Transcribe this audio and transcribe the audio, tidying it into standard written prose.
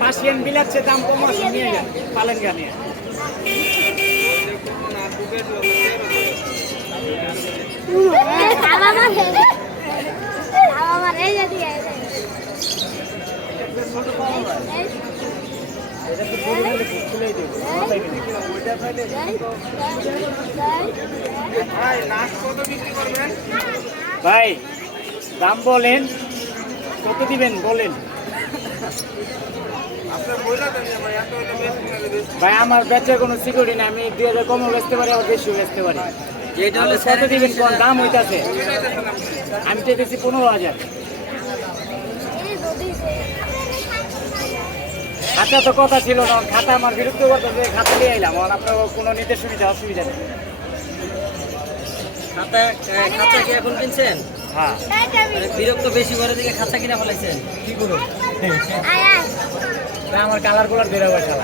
Persian বিলাচ্ছে দাম কম আছে নিয়ে যান পালেন গানে ভাই দাম বলেন কত দিবেন বলেন ভাই আমার বেচার কোনো সিকিউরিটি না আমি 2000 কমও বেচতে পারি আবার বেশিও বেচতে পারি কত দিবেন কোন দাম হইতাছে আমি চেয়েছি 15,000 খাতা তো কথা ছিল না খাতা আমার বিরক্ত করতেছে খাতা নিয়ে এলাম আপনার কোনো নিতে সুবিধা অসুবিধা নেই খাঁচা কি এখন কিনছেন? হ্যাঁ বিরক্ত বেশি করে দিকে খাঁচা কিনা ফেলাইছেন কি করুন আমার কালার গুলার বেরো বসা